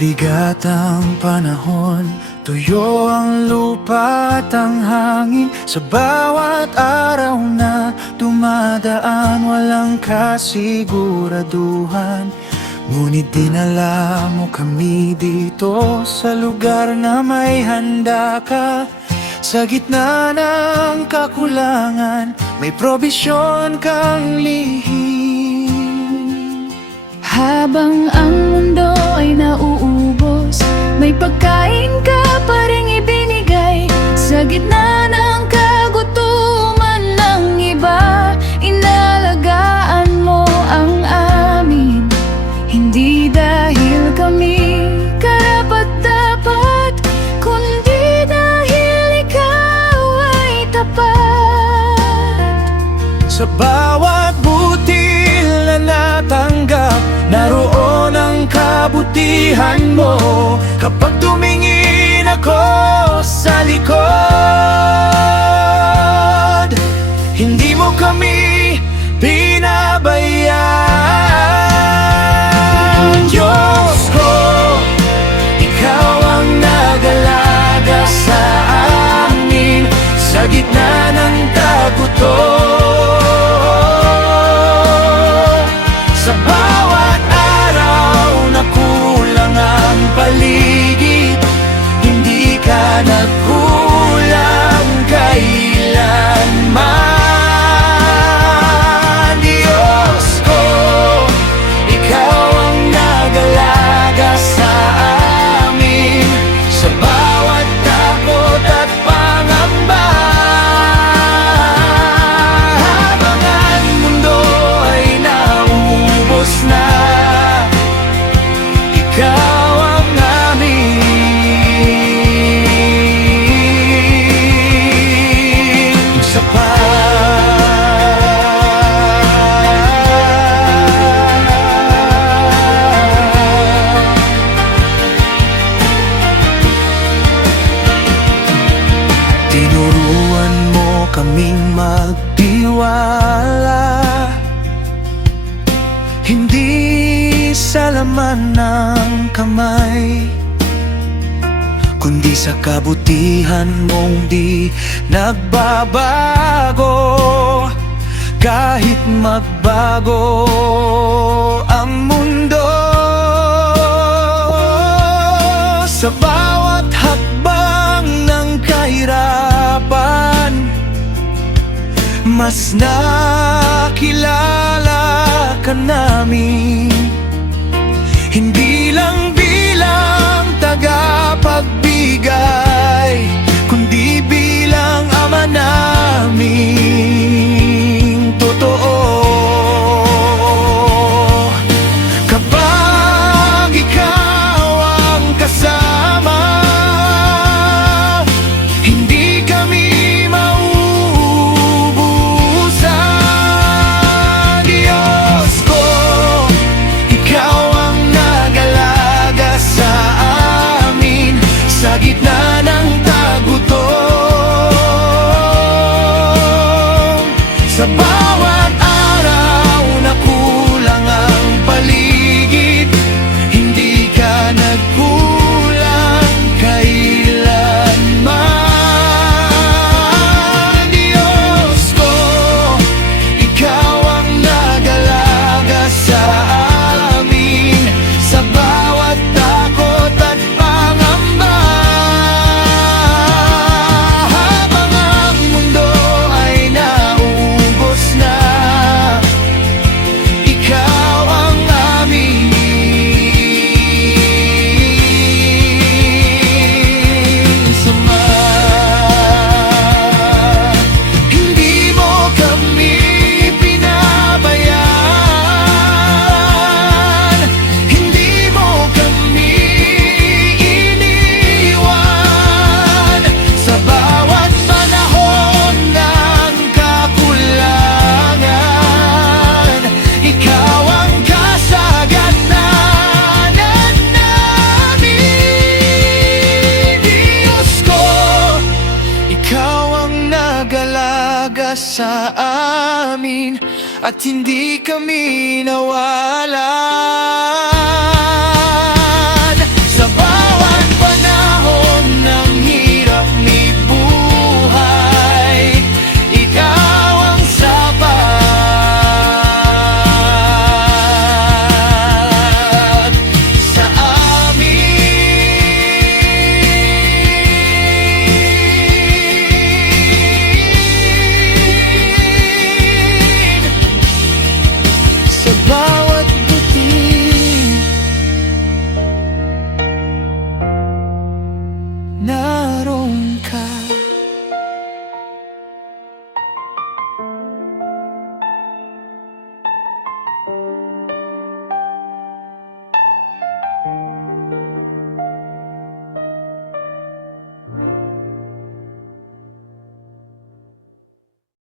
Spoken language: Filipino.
Mabigat ang panahon, tuyo ang lupa at ang hangin. Sa bawat araw na dumadaan, walang kasiguraduhan. Ngunit dinala mo kami dito sa lugar na may handa ka. Sa gitna ng kakulangan, may probisyon kang lihim. Habang ang mundo ay nauubos, may pagkain ka pa ring ibinigay. Sa gitna ng kagutuman ng iba, inalagaan mo ang amin. Hindi dahil kami karapat-dapat, kundi dahil ikaw ay tapat. Sa bawat butil na natanggap, naroon ang kabutihan mo. Kapag tumingin ako sa likod, hindi mo kami pinabayaan. Diyos ko, ikaw ang nag-alaga sa amin. Sa gitna ng tagutom, sa bawat araw na kulang ang paligid, hindi ka nagkulang kailanman. Diyos ko, ikaw ang nag-alaga sa amin. Sa bawat takot at pangamba, habang ang mundo ay naubos na, ikaw ang aming sapat. Tinuruan mo kaming magtiwala, hindi sa laman ng kamay, kundi sa kabutihan mong di nagbabago. Kahit magbago ang mundo, sa bawat hakbang ng kahirapan, mas nakilala ka namin. Hindi lang bilang tagapagbigay, kundi bilang ama naming totoo. Kapag ikaw ang kasama, hindi kami mauubusan. Diyos ko, ikaw ang nag-alaga sa amin. Sa gitna ng tagutom, sa bawat araw na kulang ang paligid, hindi ka nagkulang kailanman. Diyos ko, ikaw ang nag-alaga sa amin. Sa bawat takot at pangamba, habang ang mundo ay naubos na, ikaw ang aming samat. Hindi mo kami pinabayaan, hindi mo kami iniwan. Sa bawat panahon ng kakulangan, ikaw ang kasagananan namin. Diyos ko, ikaw ang nag-alaga sa amin, at hindi kami nawala.